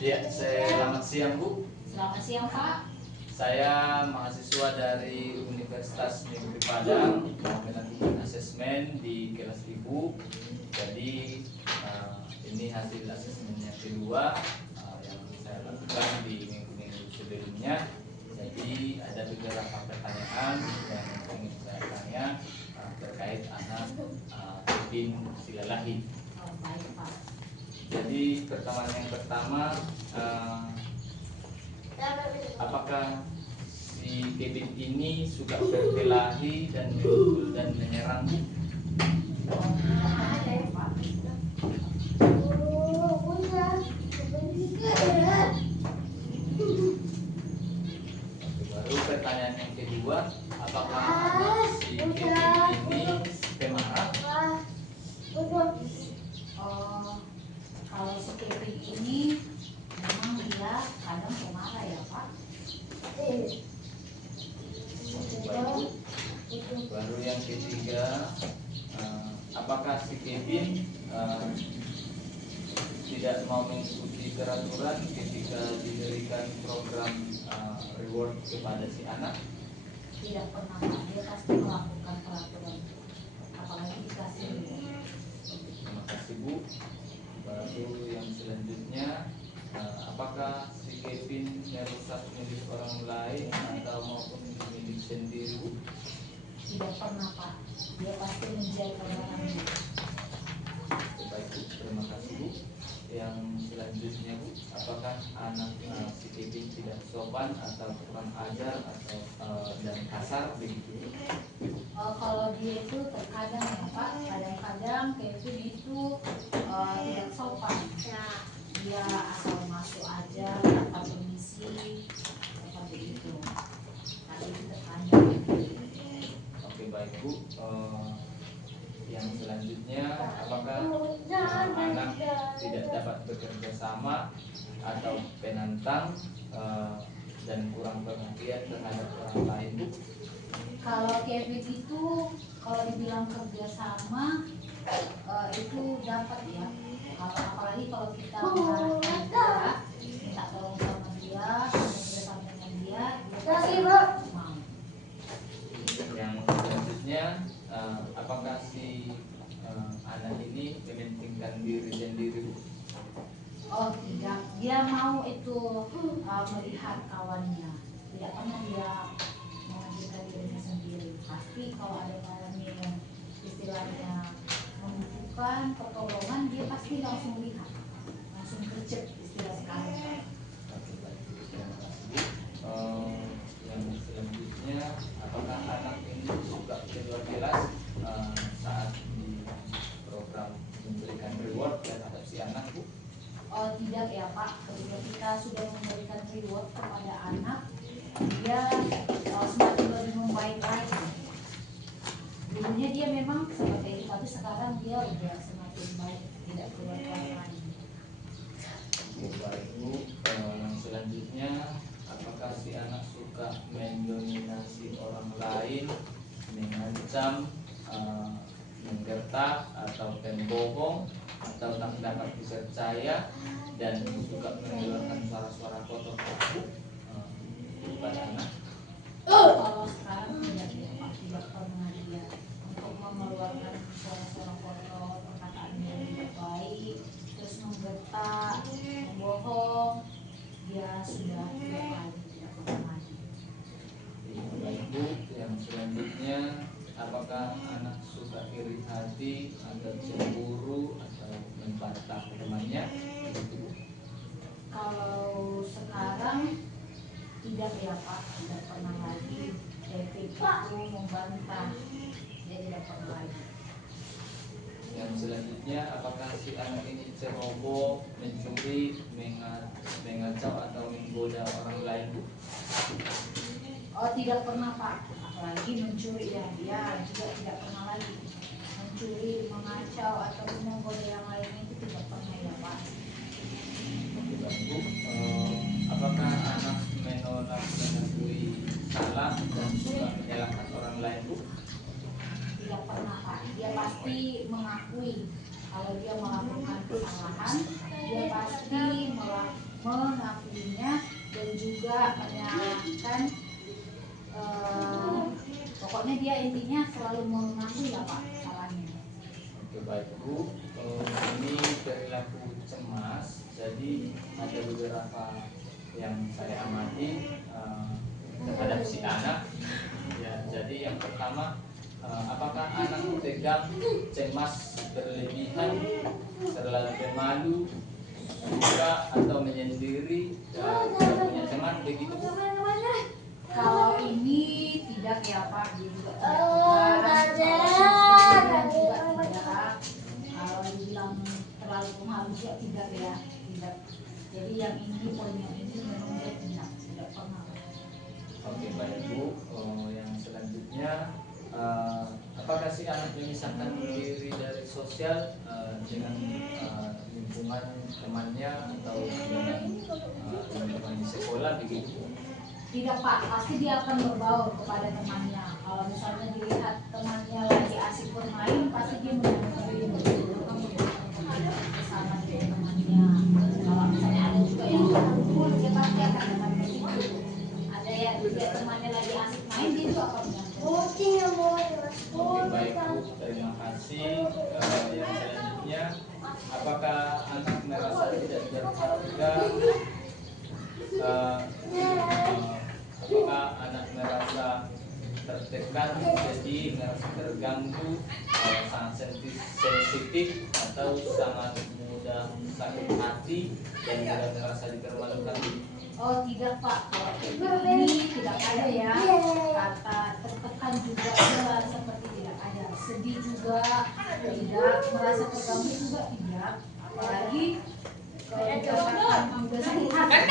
Ya, selamat siang Bu. Selamat siang Pak. Saya mahasiswa dari Universitas Negeri Padang mau melakukan asesmen di kelas Ibu. Jadi ini hasil asesmen yang kedua yang saya lakukan di minggu-minggu sebelumnya. Jadi ada beberapa pertanyaan yang ingin saya tanya terkait anak Kevin Silalahi. Oh, baik Pak. Jadi pertanyaan yang pertama, apakah si Kevin ini suka berkelahi dan memukul dan menyerang? Oh, tidak ada ya Pak. Baru pertanyaan yang kedua, apakah anak si Kevin ini pemarah? Oh, kalau si Kevin ini memang dia kadang pemarah ya Pak. Baru yang ketiga, apakah si Kevin tidak mau mengikuti peraturan ketika diberikan program reward kepada si anak? Tidak pernah Pak. Dia pasti melakukan peraturan, apalagi dikasih reward. Terima kasih Bu. Baru yang selanjutnya, apakah si Kevin merusak milik orang lain atau maupun milik sendiri Bu? Tidak pernah Pak. Dia pasti menjaga barangnya. Baik Bu, terima kasih Bu. Yang selanjutnya Bu, apakah anak si Kevin tidak sopan atau kurang ajar atau dan kasar begitu? Kalau dia itu terkadang ya Pak, kadang-kadang Kevin itu tidak sopan. Dia asal masuk aja tanpa permisi seperti itu. Tapi itu terkadang. Oke baik Bu. Yang selanjutnya, apakah anak tidak dapat bekerja sama atau penantang dan kurang perhatian terhadap orang lain Bu? Kalau Kevin itu kalau dibilang kerjasama itu dapat ya. Kalau apalagi kalau kita mengarahkan dia, minta tolong sama dia, kerja sama dengan dia pasti mau. Yang selanjutnya, apakah si anak ini mementingkan diri sendiri Bu? Oh tidak, dia mau itu melihat kawannya. Tidak pernah dia mengajukan dirinya sendiri. Pasti kalau ada kawannya yang istilahnya membutuhkan pertolongan, dia pasti langsung lihat, langsung gercep istilah sekarang. Oke, baik. Terima kasih Bu. Yang selanjutnya, apakah anak ini suka keluar kelas saat di program memberikan reward terhadap si anak Bu? Oh tidak ya Pak, ketika kita sudah memberikan reward kepada anak, dia semakin lebih membaik lagi. Dulunya dia memang seperti itu, tapi sekarang dia udah semakin baik, tidak keluar lagi. Oke, baik Bu. Yang selanjutnya, apakah si anak suka mendominasi orang lain, mengancam, menggertak atau pembohong atau tak dapat dipercaya dan suka mengeluarkan suara-suara kotor kepada anak? Kalau sekarang tidak ya Pak, tidak pernah dia untuk mengeluarkan suara-suara kotor, perkataan yang tidak baik, terus menggertak, membohong, dia sudah tidak lagi, tidak pernah lagi. Baik Bu, yang selanjutnya, apakah anak suka iri hati atau cemburu atau membantah temannya? Kalau sekarang tidak ya Pak, tidak pernah lagi. Kevin itu membantah, dia tidak pernah lagi. Yang selanjutnya, apakah si anak ini ceroboh, mencuri, mengacau atau menggoda orang lain Bu? Oh tidak pernah Pak, apalagi mencuri ya, dia juga tidak pernah lagi. Mencuri, mengacau atau menggoda yang lainnya itu tidak pernah ya Pak. Oke, baik, Bu. Apakah anak menolak mengakui salah dan suka menyalahkan orang lain Bu? Tidak pernah Pak, dia pasti mengakui kalau dia melakukan kesalahan, dia pasti intinya dan juga menyalahkan, pokoknya dia intinya selalu mengaku ya Pak salahnya. Oke, baik Bu. Ini perilaku cemas. Jadi ada beberapa yang saya amati terhadap si anak. Ya, jadi yang pertama, apakah anak tegang, cemas berlebihan, terlalu pemalu, suka atau menyendiri, dan tidak punya teman, begitu Bu? Kalau ini tidak ya Pak, dia juga tidak juga tidak. Kalau dibilang terlalu pemalu juga tidak ya, tidak. Jadi yang ini poin yang ini memang dia tidak pernah. Oke, baik Bu. Yang selanjutnya, apakah si anak memisahkan diri dari sosial dengan lingkungan temannya atau dengan lingkungan di sekolah, begitu Bu? Tidak Pak, pasti dia akan berbaur kepada temannya. Kalau misalnya dilihat temannya lagi asik bermain, pasti dia menungguin bersama dengan temannya. Kalau misalnya ada juga yang kumpul, dia pasti akan dengan begitu. Ada yang dia temannya lagi asik main, dia juga akan menunggu. Oke, baik Bu, terima kasih. Yang selanjutnya, apakah anak merasa tidak berharga? Apakah anak merasa tertekan, sedih, merasa terganggu, sangat sensitif, atau sangat mudah sakit hati dan juga merasa dipermalukan? Oh tidak Pak, kalau ini tidak ada ya. Kata tertekan juga ada, seperti tidak ada. Sedih juga tidak, merasa terganggu juga tidak. Apalagi kalau dikatakan udah sakit hati.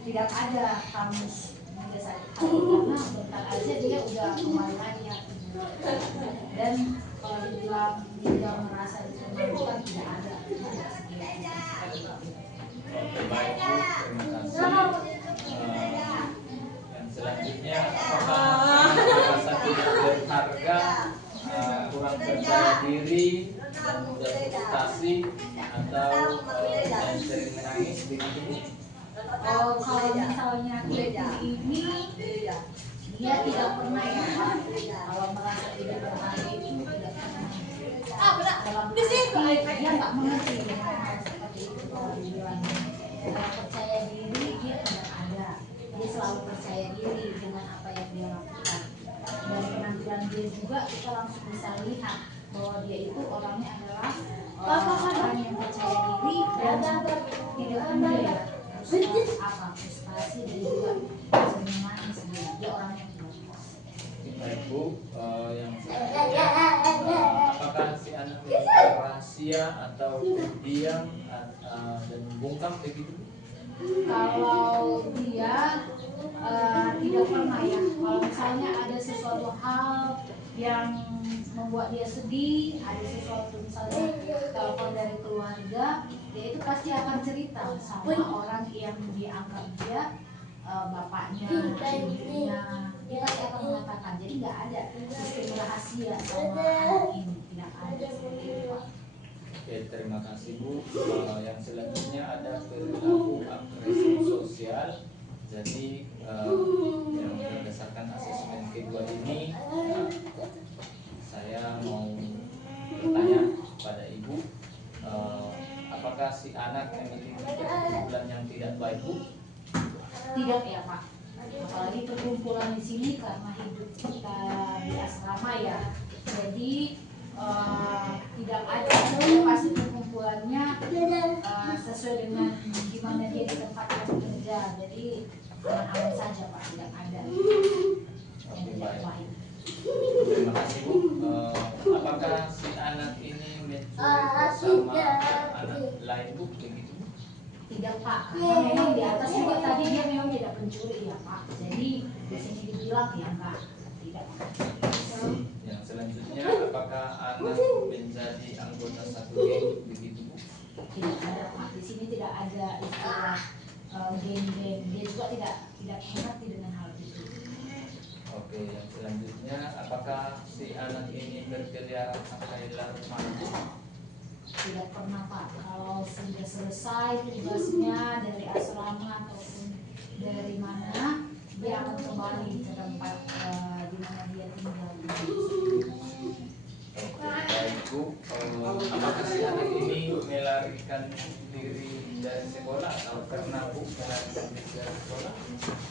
Tidak ada kamus udah sakit hati karena bentar aja dia udah kembali lagi hatinya. Dan kalau dibilang dia merasa dipermalukan tidak ada. Oke, baik Bu, terima kasih. Yang selanjutnya, apakah anak merasa tidak berharga, kurang percaya diri, dan mudah frustasi, atau dan sering menangis, begitu Bu? Oh, kalau misalnya ini dia tidak pernah ya Pak, kalau merasa tidak berharga itu tidak pernah. Dalam arti dia nggak mengerti dengan hal seperti itu. Kalau dibilang percaya diri, dia tidak ada. Dia selalu percaya diri dengan apa yang dia lakukan. Dan penampilan dia juga kita langsung bisa lihat bahwa dia itu orangnya adalah orang yang percaya diri dan tidak mudah ya frustasi dan juga sering nangis. Dia orang yang kuat. Baik Bu, yang selanjutnya, apakah si anak memiliki rahasia atau diam dan membungkam, begitu Bu? Kalau dia tidak pernah ya, kalau misalnya ada sesuatu hal yang membuat dia sedih, ada sesuatu misalnya telepon dari keluarga, dia itu pasti akan cerita sama orang yang dianggap dia bapaknya, ibunya, dia pasti akan mengatakan. Jadi nggak ada sistem rahasia sama anak ini, tidak ada seperti itu Pak. Oke, terima kasih Bu. Yang selanjutnya ada perilaku agresi sosial. Jadi yang berdasarkan asesmen kedua ini, saya mau bertanya kepada Ibu, apakah si anak memiliki pergaulan yang tidak baik Bu? Tidak ya Pak. Apalagi perkumpulan di sini karena hidup kita di asrama ya. Jadi tidak ada, pasti perkumpulannya sesuai dengan gimana dia di tempat yang bekerja. Jadi aman-aman saja Pak, tidak ada yang tidak baik. Terima kasih Bu. Apakah si anak ini mencuri bersama anak lain Bu, begitu Bu? Tidak Pak, karena memang di atas juga tadi dia memang tidak pencuri ya Pak. Jadi di sini dibilang ya enggak, tidak. Yang selanjutnya, apakah anak menjadi anggota satu geng, begitu Bu? Tidak ada Pak, di sini tidak ada istilah geng-geng. Dia juga tidak mengerti dengan hal itu. Oke, yang selanjutnya, apakah si anak ini berkeliaran sampai larut malam Bu? Tidak pernah Pak, kalau sudah selesai selesai tugasnya dari asrama ataupun dari mana, dia akan kembali ke tempat di mana dia tinggal. Baik Bu, apakah si anak ini melarikan diri dari sekolah atau pernah Bu melarikan diri dari sekolah?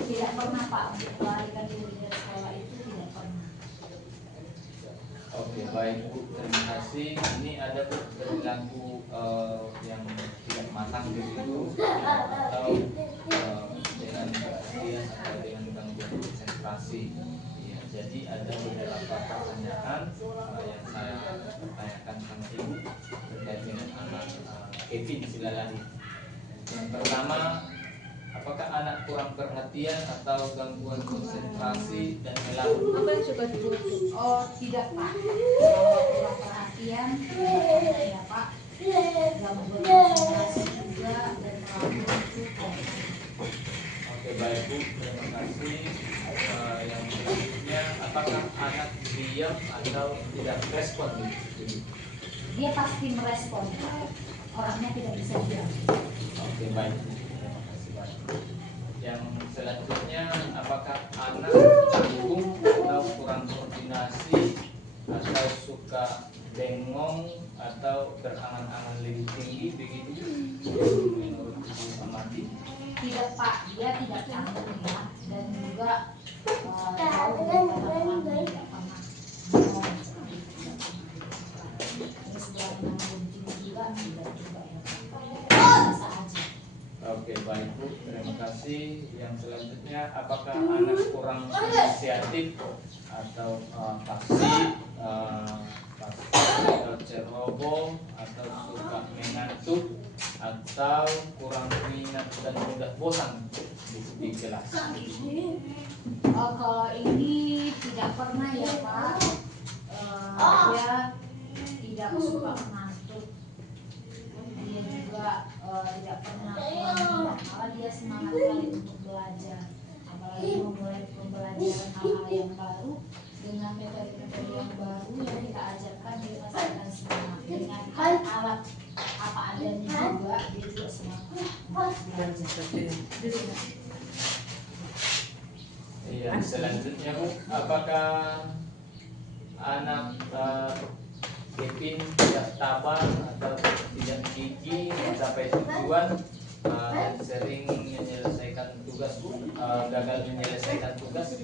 Tidak pernah Pak, untuk melarikan diri dari sekolah itu tidak pernah. Oke, baik Bu, terima kasih. Ini ada Bu perilaku yang tidak matang begitu atau dengan perhatian atau dengan gangguan konsentrasi. Ya, jadi ada beberapa pertanyaan yang saya tanyakan sama Ibu terkait dengan anak Kevin Silalahi. Yang pertama, apakah anak kurang perhatian atau gangguan konsentrasi dan melamun? Apa yang suka ditutup? Oh tidak Pak, kalau kurang perhatian tidak pernah ya Pak, gangguan konsentrasi juga dan melamun itu ada. Oke, baik Bu, terima kasih. Yang selanjutnya, apakah anak diam atau tidak respon? Dia pasti merespon Pak, orangnya tidak bisa diam. Oke, baik Bu, terima kasih banyak. Yang selanjutnya, apakah anak canggung atau kurang koordinasi atau suka bengong atau berangan-angan lebih tinggi begitu menurut Ibu amati? Tidak Pak, dia tidak canggung ya, dan juga jauh daripada orang yang tidak pernah ngomong seperti itu, tidak pernah. Terus berani gunting juga tidak juga ya Pak, biasa aja. Oke, baik Bu, terima kasih. Yang selanjutnya, apakah anak kurang inisiatif atau pasif atau ceroboh atau suka mengantuk atau kurang minat dan mudah bosan di kelas? Kalau ini tidak pernah ya Pak, dia tidak suka mengantuk, dia juga tidak pernah kurang minat, malah dia semangat sekali untuk belajar, apalagi memulai pembelajaran hal-hal yang baru dengan metode-metode yang baru yang kita ajarkan, dia pasti akan semangat dengan alat apa adanya juga, dia juga semangat untuk belajar. Yang selanjutnya Bu, apakah anak Kevin tidak tabah atau tidak gigih mencapai tujuan dan sering menyelesaikan tugas Bu, gagal menyelesaikan tugas?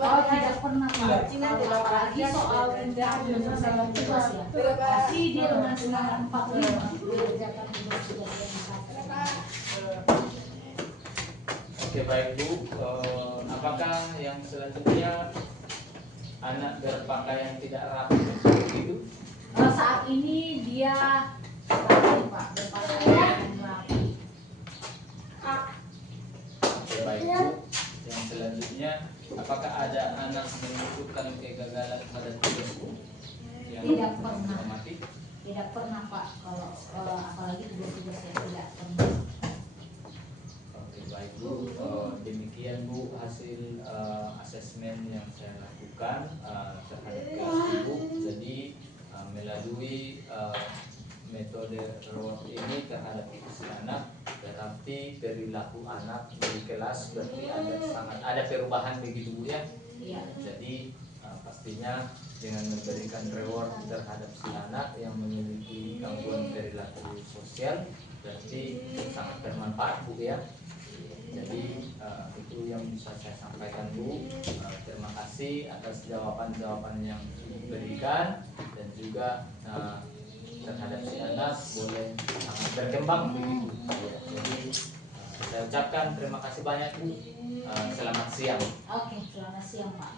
Oh tidak pernah Pak, apalagi soal tentang menyelesaikan tugas ya, pasti dia dengan semangat 45 mengerjakan tugas-tugas yang dikasih. Oke, baik Bu, apakah yang selanjutnya anak berpakaian tidak rapi begitu? Saat ini dia rapi Pak, berpakaian rapi. Oke, baik Bu. Yang selanjutnya, apakah ada anak menunjukkan kegagalan pada tugas Bu? Yang Tidak pernah. mengamati? Tidak pernah Pak, kalau apalagi tugas-tugas yang tidak pernah. Oke, baik Bu. Demikian Bu hasil asesmen yang saya lakukan terhadap kelas Ibu. Jadi melalui metode reward ini terhadap si anak, berarti perilaku anak di kelas berarti ada perubahan begitu Bu ya. Iya. Jadi pastinya dengan memberikan reward terhadap si anak yang memiliki gangguan perilaku sosial berarti sangat bermanfaat Bu ya. Jadi itu yang bisa saya sampaikan Bu. Terima kasih atas jawaban-jawaban yang diberikan dan juga terhadap si anak boleh sangat berkembang begitu. Jadi saya ucapkan terima kasih banyak Bu. Selamat siang. Oke, selamat siang Pak.